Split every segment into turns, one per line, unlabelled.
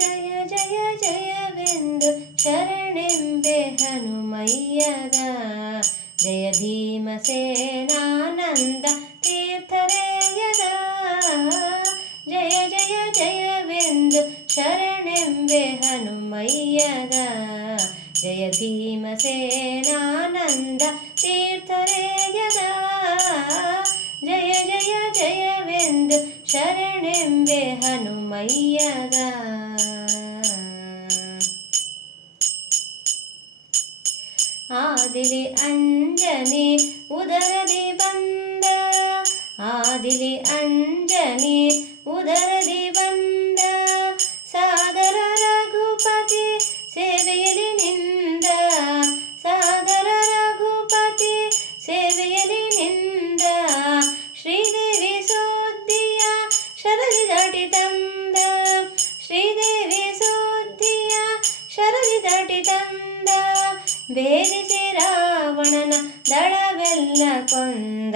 జయ జయ జయవెందు శರಣెంబె హనుమయ్యగా. జయ భీమసేనానంద తీర్థరేయదా జయ జయ జయవెందు శరణెంబె హనుమయ్యగా. జయ భీమసేనానంద తీర్థరేయదా జయ జయ జయవెందు శరణెంబె హనుమయ్య ആദിലെ അഞ്ജനെ ഉദരതി വന്ദ ആദിലെ അഞ്ജനെ ഉദരതി വന്ദ ಬೇರಿಸಿ ರಾವಣನ ದಳವೆಲ್ಲ ಕೊಂದ.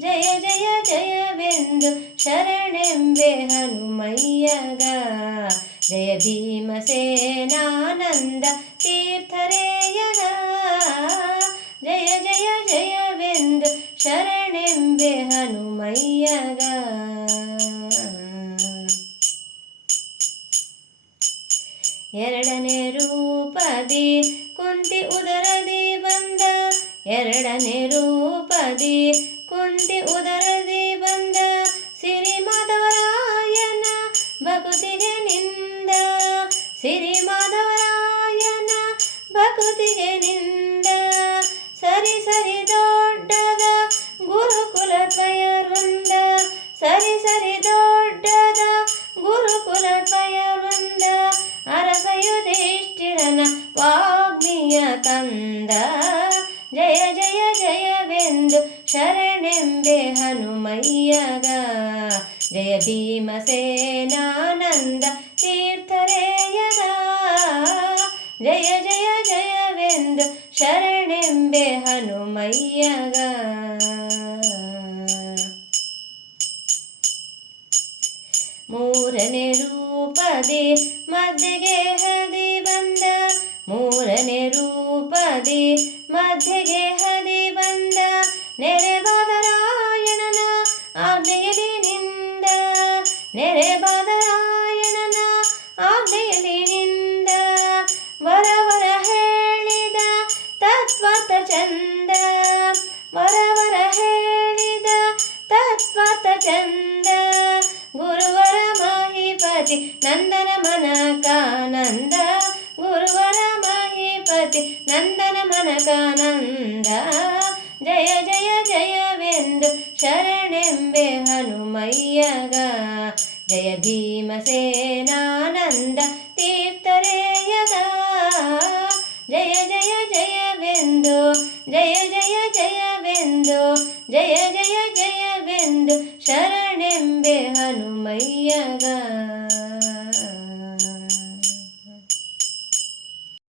ಜಯ ಜಯ, ಜಯವೆಂದು ಶರಣೆಂಬೆ ಹನುಮಯ್ಯಗ. ಜಯ ಭೀಮಸೇನಾನಂದ ತೀರ್ಥರೇಯಗ. ಜಯ ಜಯ, ಜಯವೆಂದು ಶರಣೆಂಬೆ ಹನುಮಯ್ಯಗ. ಎರಡನೇ ರೂಪದಿ ಎರಡನೇ ರೂಪದಿ ಕುಂತಿ ಉದರದಿ ಬಂದ ಸಿರಿ ಮಾಧವರಾಯನ ಭಕುತಿಗೆ ನಿಂದ. ಸಿರಿ ಮಾಧವರಾಯನ ಭಕುತಿಗೆ ನಿಂದ. ಸರಿ ಸರಿ ದೊಡ್ಡದ ಗುರುಕುಲ ದ್ವಯ ವೃಂದ ಸರಿ ಸರಿ ದೊಡ್ಡದ ಗುರುಕುಲ ದ್ವಯ ವೃಂದ ಅರಸ ವಾಗ್ಮಿಯ ತಂದ. ಜಯ ಜಯ ಜಯವೆಂದು ಶರಣೆಂಬೆ ಹನುಮಯ್ಯಗ. ಜಯ ಭೀಮಸೇನಾನಂದ ತೀರ್ಥರೇಯಗ. ಜಯ ಜಯ ಜಯವೆಂದು ಶರಣೆಂಬೆ ಹನುಮಯ್ಯಗ. ಮೂರನೇ ರೂಪದಿ ಮಧ್ಯೆಗೆ ಚಂದ ಗುರುವರ ಮಹಿಪತಿ ನಂದನ ಮನಕಾನಂದ ಗುರುವರ ಮಹಿಪತಿ ನಂದನ ಮನಕಾನಂದ ಜಯ ಜಯ ಜಯವೆಂದು ಶರಣೆಂಬೆ ಹನುಮಯ್ಯಗ ಜಯ ಭೀಮಸೇನಾನಂದ